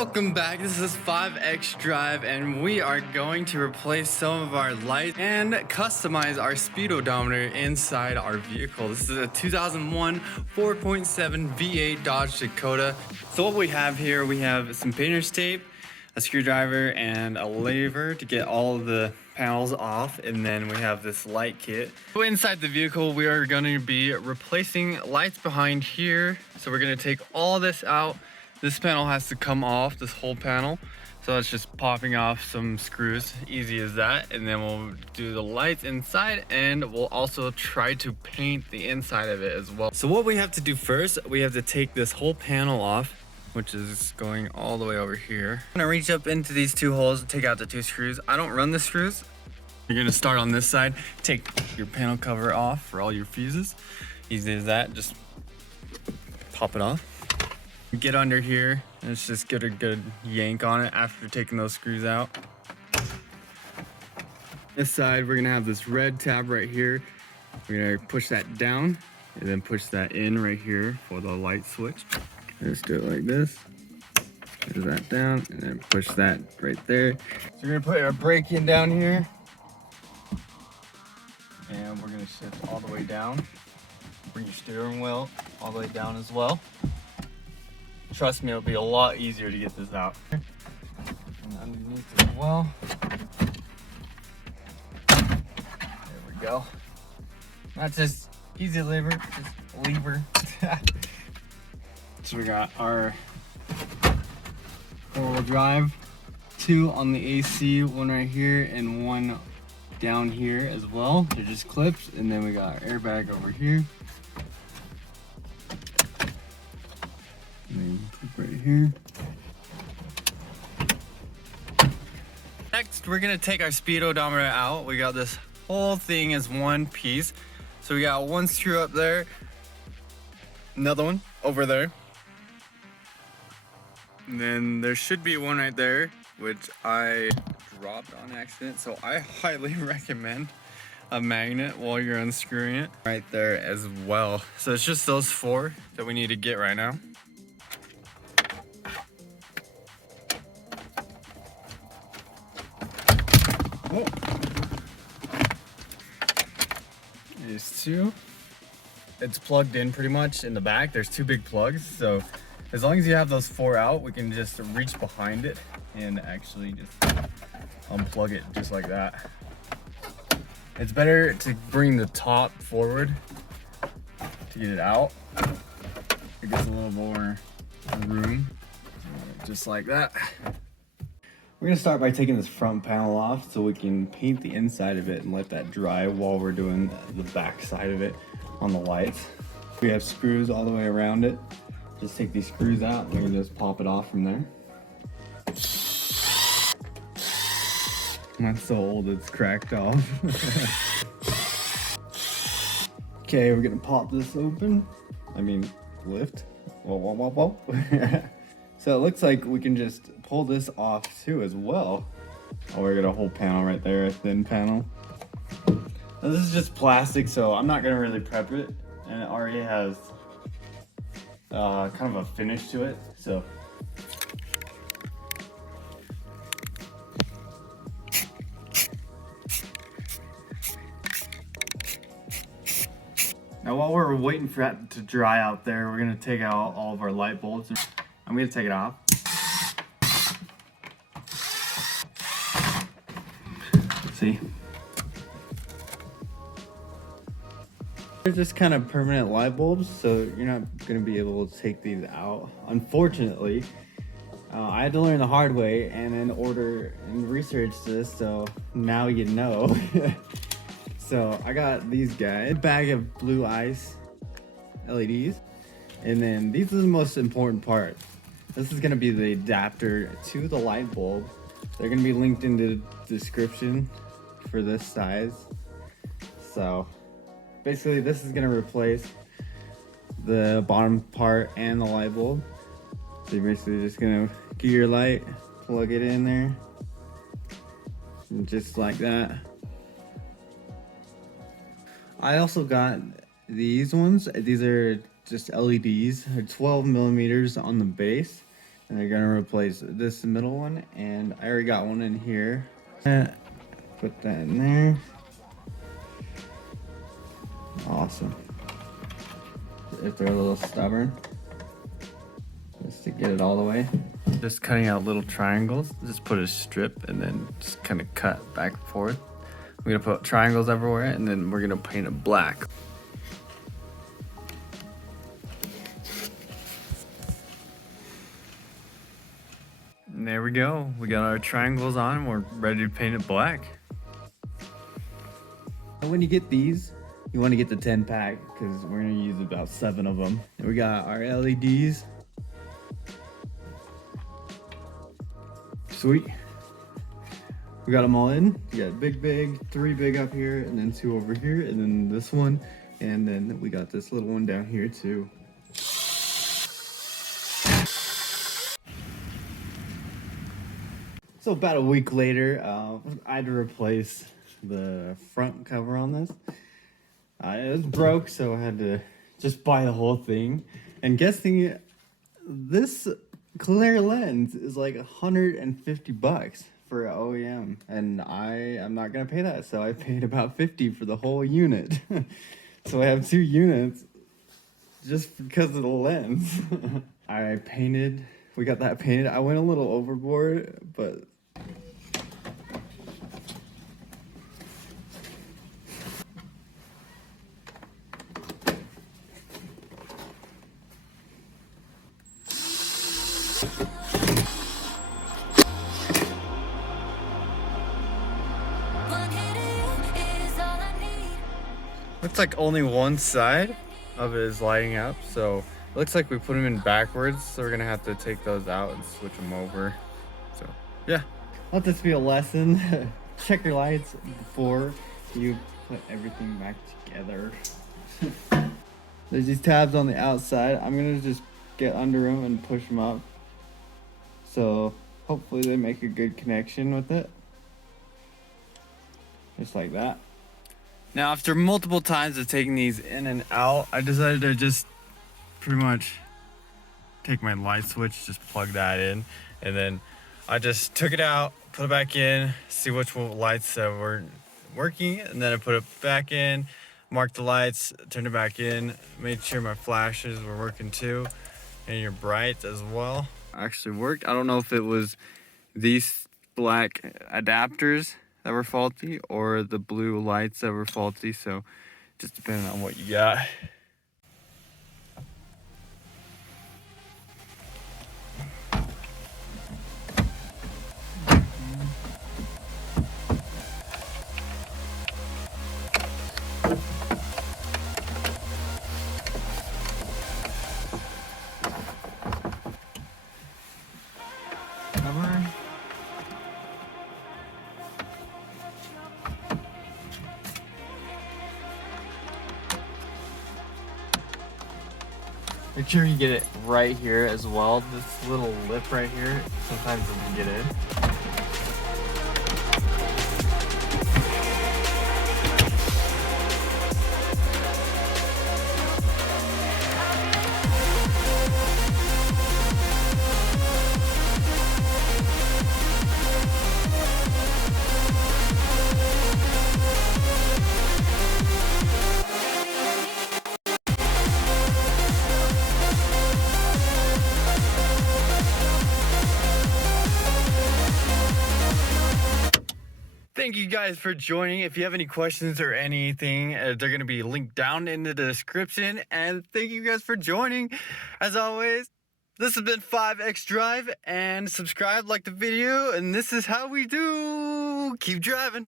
Welcome back. This is 5X Drive, and we are going to replace some of our lights and customize our speedometer inside our vehicle. This is a 2001 4.7 V8 Dodge Dakota. So what we have here, we have some painter's tape, a screwdriver, and a lever to get all of the panels off, and then we have this light kit. So inside the vehicle, we are going to be replacing lights behind here. So we're going to take all this out. This panel has to come off, this whole panel. So it's just popping off some screws, easy as that. And then we'll do the lights inside, and we'll also try to paint the inside of it as well. So what we have to do first, we have to take this whole panel off, which is going all the way over here. I'm gonna reach up into these two holes and take out the two screws. I don't run the screws. You're gonna start on this side, take your panel cover off for all your fuses. Easy as that, just pop it off. Get under here, and let's just get a good yank on it after taking those screws out. This side, we're gonna have this red tab right here. We're gonna push that down and then push that in right here for the light switch. Just do it like this. Push that down and then push that right there. So we're gonna put our brake in down here. And we're gonna shift all the way down. Bring your steering wheel all the way down as well. Trust me, it'll be a lot easier to get this out. And underneath as well. There we go. Not just easy lever, just lever. So we got our 4-wheel drive, 2 on the AC, 1 right here and 1 down here as well. They're just clips, and then we got our airbag over here. And then clip right here. Next, we're gonna take our speedometer out. We got this whole thing as one piece. So we got one screw up there, another one over there. And then there should be one right there, which I dropped on accident. So I highly recommend a magnet while you're unscrewing it right there as well. So it's just those 4 that we need to get right now. Oh. There's 2. It's plugged in pretty much in the back. There's 2 big plugs, so as long as you have those 4 out, we can just reach behind it and actually just unplug it just like that. It's better to bring the top forward to get it out. It gets a little more room, just like that. We're gonna start by taking this front panel off so we can paint the inside of it and let that dry while we're doing the back side of it on the lights. We have screws all the way around it. Just take these screws out and we can just pop it off from there. That's so old it's cracked off. Okay, we're gonna pop this open. I mean, lift. Whoa, whoa, whoa, whoa. So it looks like we can just pull this off too as well. Oh, we got a whole panel right there, a thin panel. Now, this is just plastic, so I'm not gonna really prep it. And it already has kind of a finish to it, so. Now while we're waiting for that to dry out there, we're gonna take out all of our light bulbs. I'm gonna take it off. See? They're just kind of permanent light bulbs, so you're not gonna be able to take these out. Unfortunately, I had to learn the hard way and then order and research this, so now you know. So I got these guys, a bag of blue ice LEDs, and then these are the most important part. This is gonna be the adapter to the light bulb. They're gonna be linked in the description for this size. So basically this is gonna replace the bottom part and the light bulb. So you're basically just gonna get your light, plug it in there, and just like that. I also got these ones. These are just LEDs. They're 12 millimeters on the base, And they're gonna replace this middle one, and I already got one in here. Put that in there. Awesome. If they're a little stubborn, just to get it all the way. Just cutting out little triangles. Just put a strip and then just kind of cut back and forth. We're gonna put triangles everywhere, and then we're gonna paint it black. And there we go. We got our triangles on and we're ready to paint it black. When you get these, you want to get the 10 pack because we're going to use about 7 of them. And we got our LEDs. Sweet. We got them all in. We got big, 3 big up here, and then 2 over here, and then this one. And then we got this little one down here too. So about a week later, I had to replace the front cover on this. It was broke, so I had to just buy the whole thing. And guessing this clear lens is like 150 bucks for an OEM, and I'm not gonna pay that, so I paid about 50 for the whole unit. So I have 2 units just because of the lens. We got that painted. I went a little overboard, but looks like only one side of it is lighting up, so it looks like we put them in backwards, so we're gonna have to take those out and switch them over. So yeah, let this be a lesson. Check your lights before you put everything back together. There's these tabs on the outside. I'm gonna just get under them and push them up, so hopefully they make a good connection with it, just like that. Now, after multiple times of taking these in and out, I decided to just pretty much take my light switch, just plug that in, and then I just took it out, put it back in, see which lights were working, and then I put it back in, marked the lights, turned it back in, made sure my flashes were working too, and your bright as well. Actually worked. I don't know if it was these black adapters that were faulty or the blue lights that were faulty, so just depending on what you got. Make sure you get it right here as well. This little lip right here, sometimes doesn't get in. Thank you guys for joining. If you have any questions or anything, they're going to be linked down in the description. And thank you guys for joining. As always, this has been 5X Drive, and subscribe, like the video, and this is how we do. Keep driving.